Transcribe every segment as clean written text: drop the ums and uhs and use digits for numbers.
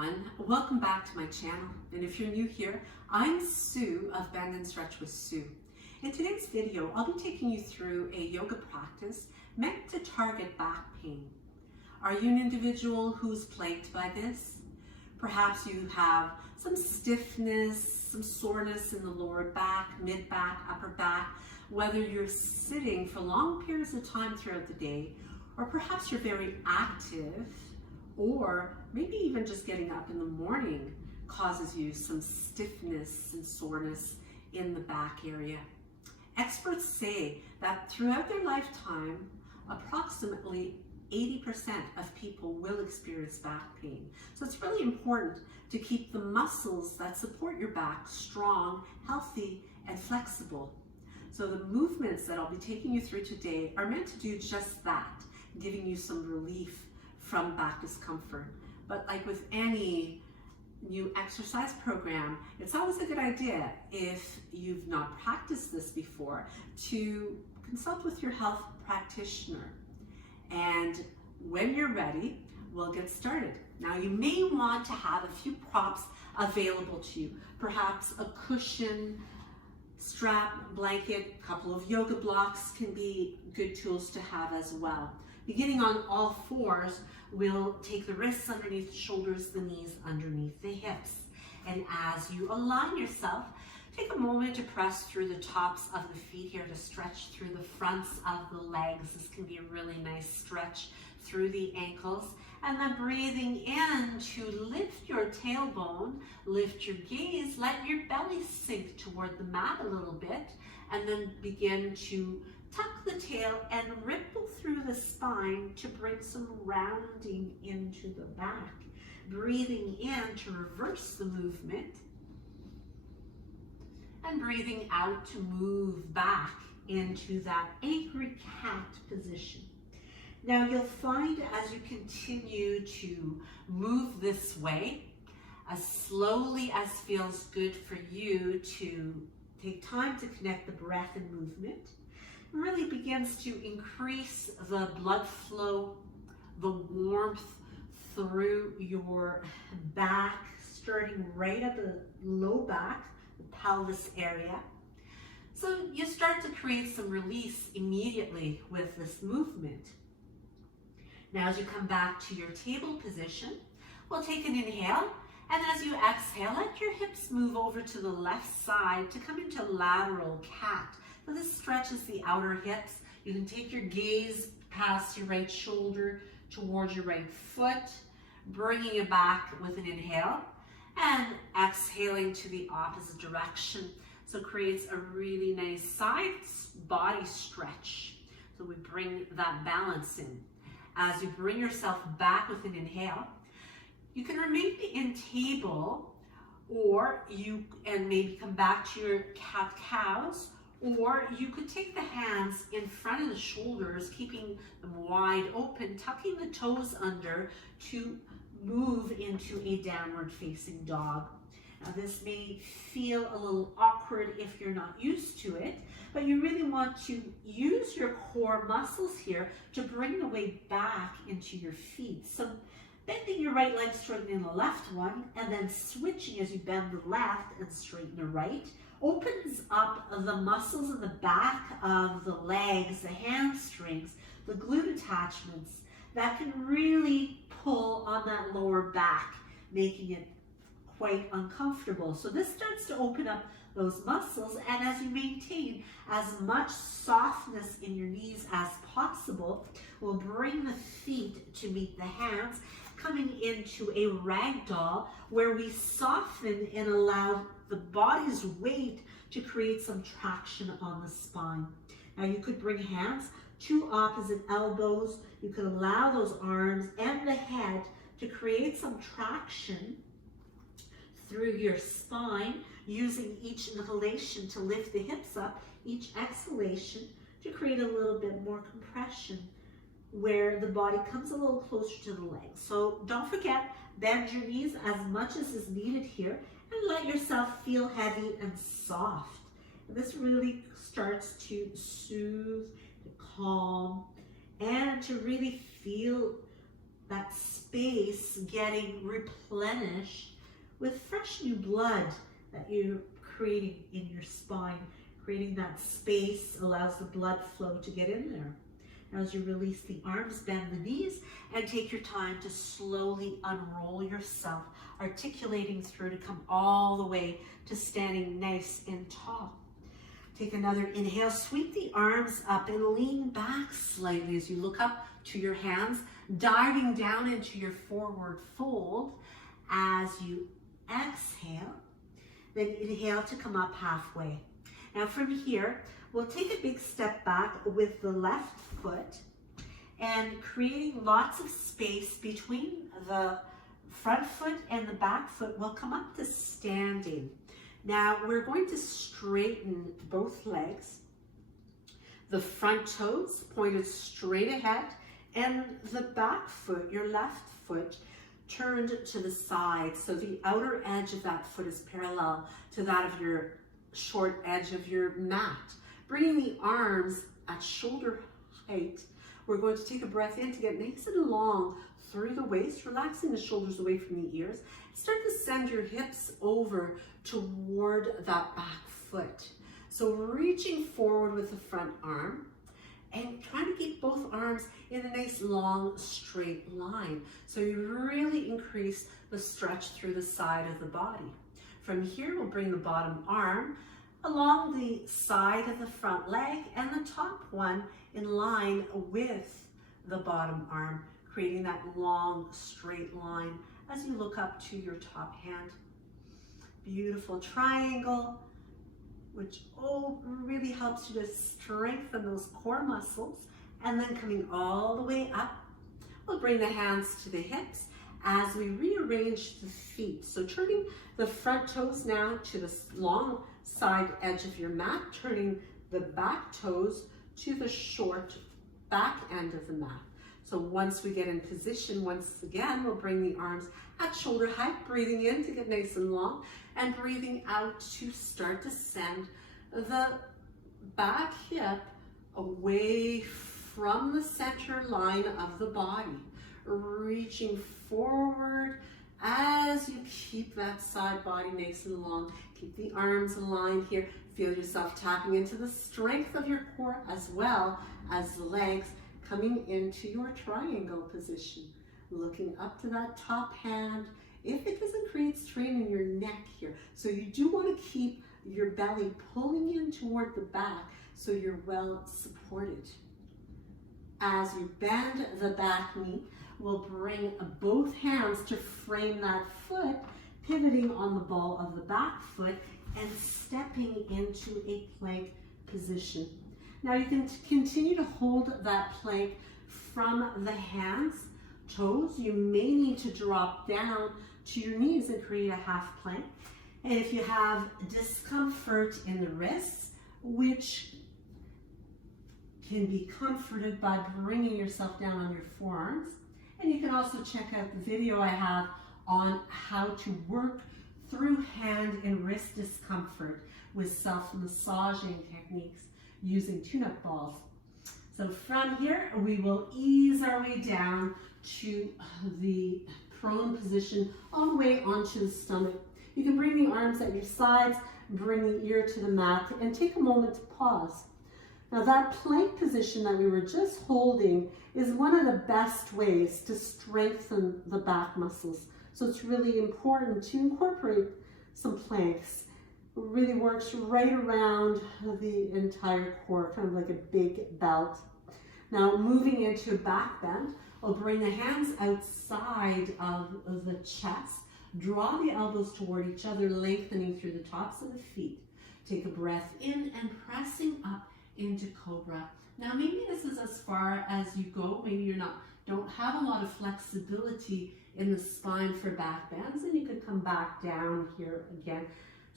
everyone, welcome back to my channel. And if you're new here, I'm Sue of Bendnstretch with Sue. In today's video, I'll be taking you through a yoga practice meant to target back pain. Are you an individual who's plagued by this? Perhaps you have some stiffness, some soreness in the lower back, mid-back, upper back, whether you're sitting for long periods of time throughout the day, or perhaps you're very active, or maybe even just getting up in the morning causes you some stiffness and soreness in the back area. Experts say that throughout their lifetime, approximately 80% of people will experience back pain. So it's really important to keep the muscles that support your back strong, healthy, and flexible. So the movements that I'll be taking you through today are meant to do just that, giving you some relief from back discomfort. But like with any new exercise program, it's always a good idea, if you've not practiced this before, to consult with your health practitioner. And when you're ready, we'll get started. Now, you may want to have a few props available to you, perhaps a cushion, strap, blanket, a couple of yoga blocks can be good tools to have as well. Beginning on all fours, we'll take the wrists underneath the shoulders, the knees underneath the hips. And as you align yourself, take a moment to press through the tops of the feet here to stretch through the fronts of the legs. This can be a really nice stretch through the ankles. And then breathing in to lift your tailbone, lift your gaze, let your belly sink toward the mat a little bit, and then begin to tuck the tail and ripple through the spine to bring some rounding into the back. Breathing in to reverse the movement, and breathing out to move back into that angry cat position. Now you'll find as you continue to move this way, as slowly as feels good for you, to take time to connect the breath and movement, really begins to increase the blood flow, the warmth through your back, starting right at the low back, the pelvis area. So you start to create some release immediately with this movement. Now as you come back to your table position, we'll take an inhale, and as you exhale, let your hips move over to the left side to come into lateral cat. So this stretches the outer hips. You can take your gaze past your right shoulder towards your right foot, bringing it back with an inhale, and exhaling to the opposite direction. So it creates a really nice side body stretch. So we bring that balance in. As you bring yourself back with an inhale, you can remain in table, or and maybe come back to your cat-cows, or you could take the hands in front of the shoulders, keeping them wide open, tucking the toes under to move into a downward facing dog. Now this may feel a little awkward if you're not used to it, but you really want to use your core muscles here to bring the weight back into your feet. So bending your right leg, straightening the left one, and then switching as you bend the left and straighten the right, opens up the muscles in the back of the legs, the hamstrings, the glute attachments that can really pull on that lower back, making it quite uncomfortable. So this starts to open up those muscles, and as you maintain as much softness in your knees as possible, we'll bring the feet to meet the hands, coming into a ragdoll where we soften and allow the body's weight to create some traction on the spine. Now you could bring hands to opposite elbows. You could allow those arms and the head to create some traction through your spine, using each inhalation to lift the hips up, each exhalation to create a little bit more compression where the body comes a little closer to the legs. So don't forget, bend your knees as much as is needed here, and let yourself feel heavy and soft. And this really starts to soothe, to calm, and to really feel that space getting replenished with fresh new blood that you're creating in your spine. Creating that space allows the blood flow to get in there. Now as you release the arms, bend the knees and take your time to slowly unroll yourself, articulating through to come all the way to standing nice and tall. Take another inhale, sweep the arms up and lean back slightly as you look up to your hands, diving down into your forward fold. As you exhale, then inhale to come up halfway. Now from here, we'll take a big step back with the left foot and creating lots of space between the front foot and the back foot. We'll come up to standing. Now we're going to straighten both legs, the front toes pointed straight ahead, and the back foot, your left foot, turned to the side. So the outer edge of that foot is parallel to that of your short edge of your mat. Bringing the arms at shoulder height, we're going to take a breath in to get nice and long through the waist, relaxing the shoulders away from the ears. Start to send your hips over toward that back foot. So reaching forward with the front arm and trying to keep both arms in a nice long straight line. So you really increase the stretch through the side of the body. From here, we'll bring the bottom arm along the side of the front leg and the top one in line with the bottom arm, creating that long straight line as you look up to your top hand. Beautiful triangle, which really helps you to strengthen those core muscles. And then coming all the way up, we'll bring the hands to the hips as we rearrange the feet. So turning the front toes now to the long side edge of your mat, turning the back toes to the short back end of the mat. So once we get in position, once again, we'll bring the arms at shoulder height, breathing in to get nice and long, and breathing out to start to send the back hip away from the center line of the body, reaching forward as you keep that side body nice and long. Keep the arms aligned here. Feel yourself tapping into the strength of your core as well as the legs coming into your triangle position. Looking up to that top hand. If it doesn't create strain in your neck here, so you do want to keep your belly pulling in toward the back so you're well supported. As you bend the back knee, we'll bring both hands to frame that foot, pivoting on the ball of the back foot and stepping into a plank position. Now you can continue to hold that plank from the hands, toes. You may need to drop down to your knees and create a half plank. And if you have discomfort in the wrists, which can be comforted by bringing yourself down on your forearms. And you can also check out the video I have on how to work through hand and wrist discomfort with self-massaging techniques using tune-up balls. So from here, we will ease our way down to the prone position, all the way onto the stomach. You can bring the arms at your sides, bring the ear to the mat, and take a moment to pause. Now that plank position that we were just holding is one of the best ways to strengthen the back muscles. So it's really important to incorporate some planks. It really works right around the entire core, kind of like a big belt. Now moving into back bend, we'll bring the hands outside of the chest, draw the elbows toward each other, lengthening through the tops of the feet. Take a breath in and pressing up into Cobra. Now maybe this is as far as you go. Maybe you don't have a lot of flexibility in the spine for back bends, and you could come back down here again.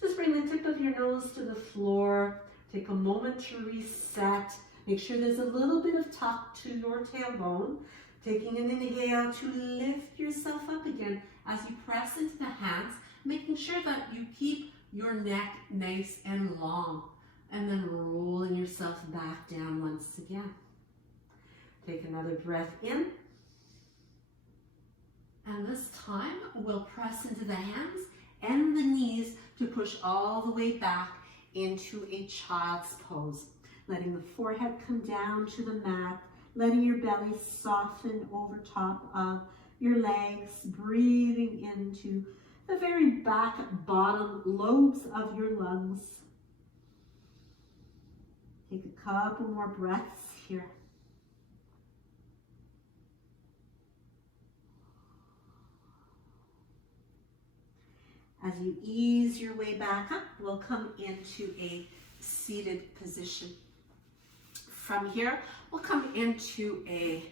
Just bring the tip of your nose to the floor. Take a moment to reset. Make sure there's a little bit of tuck to your tailbone. Taking an inhale to lift yourself up again as you press into the hands, making sure that you keep your neck nice and long. And then rolling yourself back down once again. Take another breath in. And this time we'll press into the hands and the knees to push all the way back into a child's pose. Letting the forehead come down to the mat, letting your belly soften over top of your legs, breathing into the very back bottom lobes of your lungs. Take a couple more breaths here. As you ease your way back up, we'll come into a seated position. From here, we'll come into a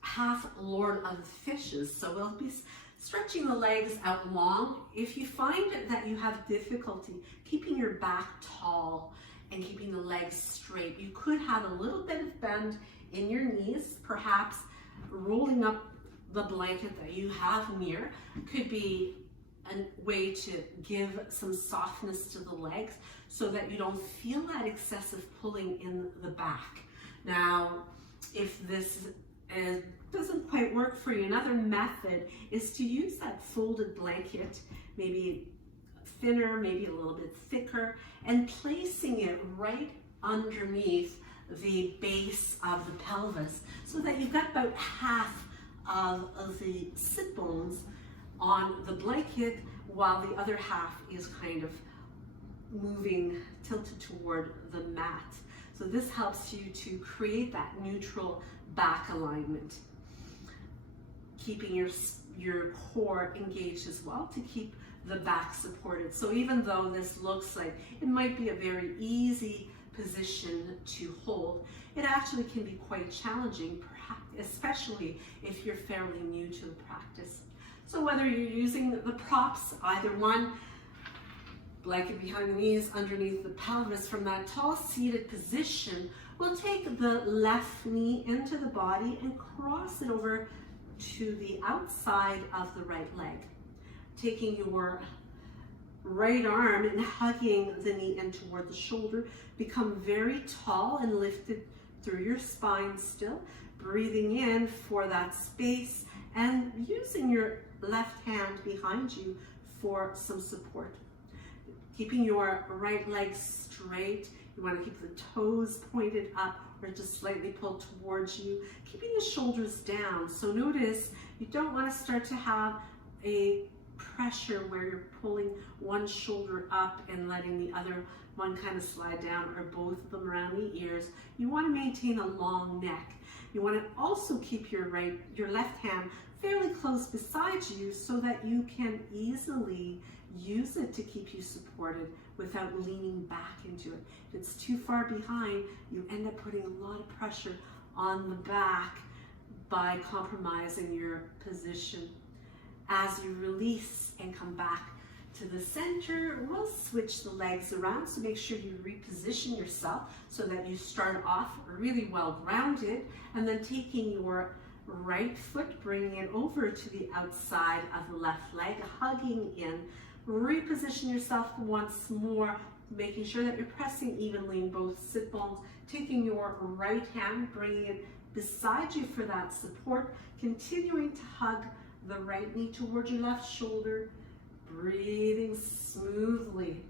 half Lord of the Fishes. So we'll be stretching the legs out long. If you find that you have difficulty keeping your back tall and keeping the legs straight, you could have a little bit of bend in your knees, perhaps rolling up the blanket that you have near. Could be a way to give some softness to the legs so that you don't feel that excessive pulling in the back. Now, if this doesn't quite work for you, another method is to use that folded blanket, maybe thinner, maybe a little bit thicker, and placing it right underneath the base of the pelvis so that you've got about half of the sit bones on the blanket while the other half is kind of moving, tilted toward the mat. So this helps you to create that neutral back alignment, keeping your core engaged as well to keep the back supported. So even though this looks like it might be a very easy position to hold, it actually can be quite challenging, especially if you're fairly new to the practice. So whether you're using the props, either one, blanket behind the knees, underneath the pelvis, from that tall seated position, we'll take the left knee into the body and cross it over to the outside of the right leg. Taking your right arm and hugging the knee in toward the shoulder, become very tall and lifted through your spine still, breathing in for that space and using your left hand behind you for some support. Keeping your right leg straight. You want to keep the toes pointed up or just slightly pulled towards you. Keeping the shoulders down. So notice you don't want to start to have a pressure where you're pulling one shoulder up and letting the other one kind of slide down, or both of them around the ears. You want to maintain a long neck. You want to also keep your left hand fairly close beside you so that you can easily use it to keep you supported without leaning back into it. If it's too far behind, you end up putting a lot of pressure on the back by compromising your position. As you release and come back to the center, we'll switch the legs around, so make sure you reposition yourself so that you start off really well grounded, and then taking your right foot, bringing it over to the outside of the left leg, hugging in. Reposition yourself once more, making sure that you're pressing evenly in both sit bones, taking your right hand, bringing it beside you for that support, continuing to hug the right knee towards your left shoulder, breathing smoothly.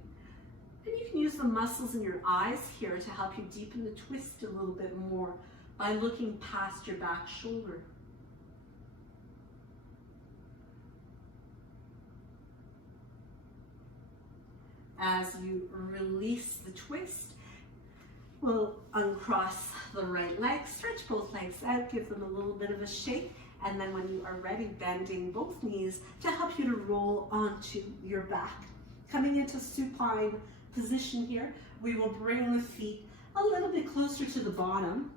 And you can use the muscles in your eyes here to help you deepen the twist a little bit more by looking past your back shoulder. As you release the twist, we'll uncross the right leg, stretch both legs out, give them a little bit of a shake, and then when you are ready, bending both knees to help you to roll onto your back. Coming into supine position here, we will bring the feet a little bit closer to the bottom,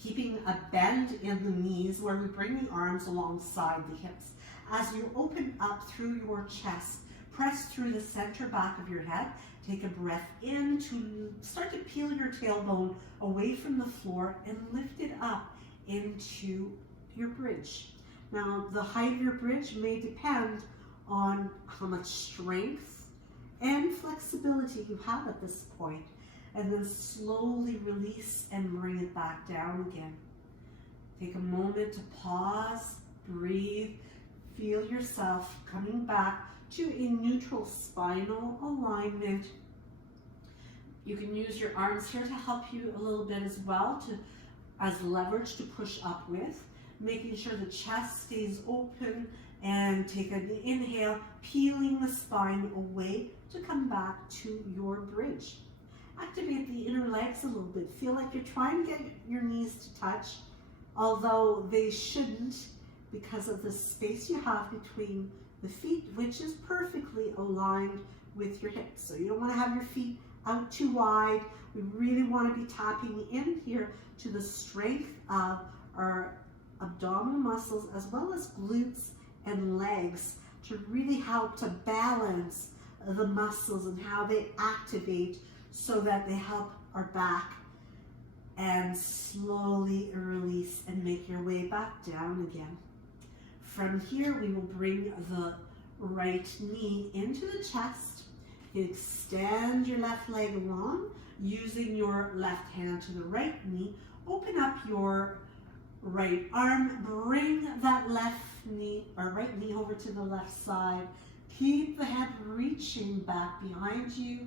keeping a bend in the knees where we bring the arms alongside the hips. As you open up through your chest, press through the center back of your head. Take a breath in to start to peel your tailbone away from the floor and lift it up into your bridge. Now, the height of your bridge may depend on how much strength and flexibility you have at this point. And then slowly release and bring it back down again. Take a moment to pause Breathe. Feel yourself coming back to a neutral spinal alignment. You can use your arms here to help you a little bit as well, as leverage to push up with, making sure the chest stays open, and take an inhale, peeling the spine away to come back to your bridge. Activate the inner legs a little bit. Feel like you're trying to get your knees to touch, although they shouldn't, because of the space you have between the feet, which is perfectly aligned with your hips. So you don't want to have your feet out too wide. We really want to be tapping in here to the strength of our abdominal muscles as well as glutes and legs to really help to balance the muscles and how they activate so that they help our back. And slowly release and make your way back down again. From here, we will bring the right knee into the chest. Extend your left leg long, using your left hand to the right knee. Open up your right arm. Bring that left knee or right knee over to the left side. Keep the head reaching back behind you.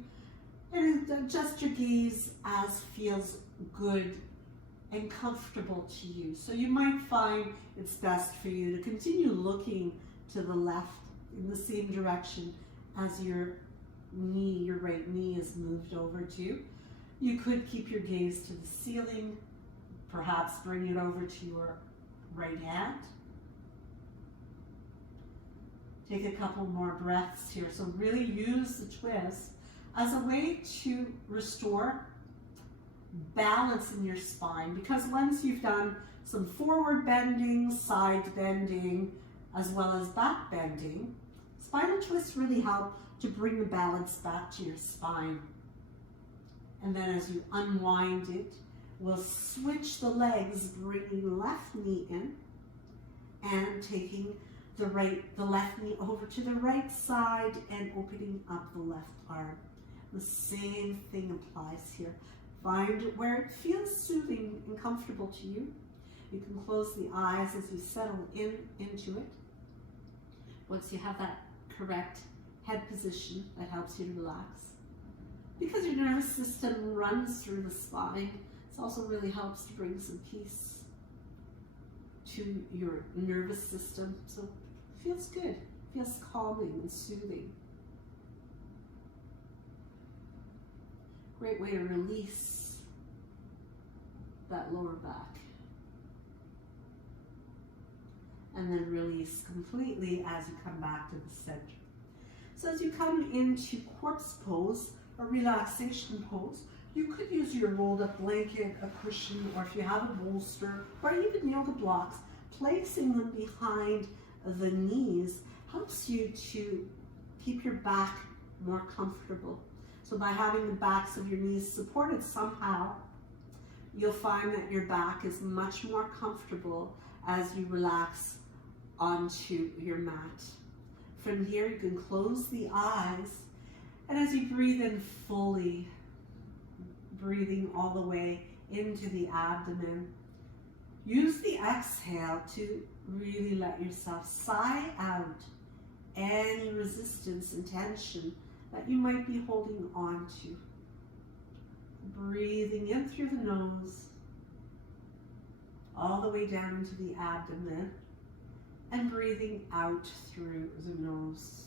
And adjust your gaze as feels good and comfortable to you. So you might find it's best for you to continue looking to the left in the same direction as your knee, your right knee is moved over to. You could keep your gaze to the ceiling, perhaps bring it over to your right hand. Take a couple more breaths here. So really use the twist as a way to restore balance in your spine, because once you've done some forward bending, side bending, as well as back bending, spinal twists really help to bring the balance back to your spine. And then as you unwind it, we'll switch the legs, bringing the left knee in and taking the left knee over to the right side and opening up the left arm. The same thing applies here. Find where it feels soothing and comfortable to you. You can close the eyes as you settle into it. Once you have that correct head position, that helps you to relax. Because your nervous system runs through the spine, it also really helps to bring some peace to your nervous system. So it feels good, it feels calming and soothing. Great way to release that lower back. And then release completely as you come back to the center. So as you come into corpse pose or relaxation pose, you could use your rolled up blanket, a cushion, or if you have a bolster, or even yoga blocks, placing them behind the knees helps you to keep your back more comfortable. So by having the backs of your knees supported somehow, you'll find that your back is much more comfortable as you relax onto your mat. From here, you can close the eyes, and as you breathe in fully, breathing all the way into the abdomen, use the exhale to really let yourself sigh out any resistance and tension that you might be holding on to. Breathing in through the nose, all the way down into the abdomen, and breathing out through the nose.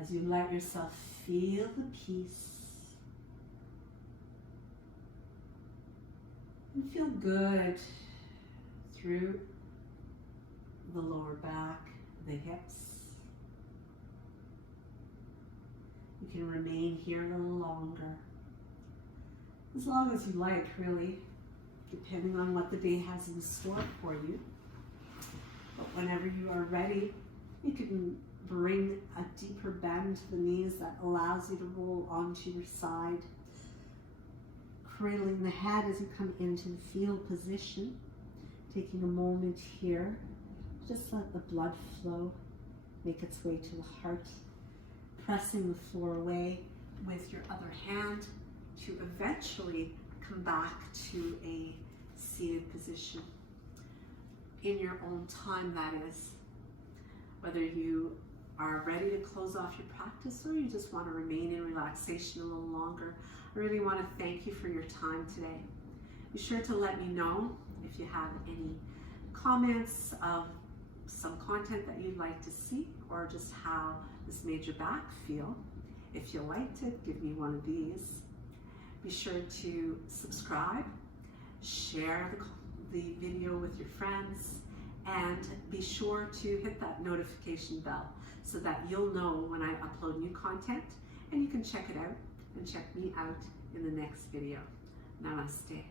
As you let yourself feel the peace and feel good through the lower back, the hips. You can remain here a little longer, as long as you like, really, depending on what the day has in store for you. But whenever you are ready, you can bring a deeper bend to the knees that allows you to roll onto your side, cradling the head as you come into the fetal position. Taking a moment here, just let the blood flow, make its way to the heart, pressing the floor away with your other hand to eventually come back to a seated position. In your own time, that is. Whether you are ready to close off your practice or you just want to remain in relaxation a little longer, I really want to thank you for your time today. Be sure to let me know if you have any comments of some content that you'd like to see, or just how this made your back feel. If you liked it, give me one of these. Be sure to subscribe, share the video with your friends, and be sure to hit that notification bell so that you'll know when I upload new content, and you can check it out and check me out in the next video. Namaste.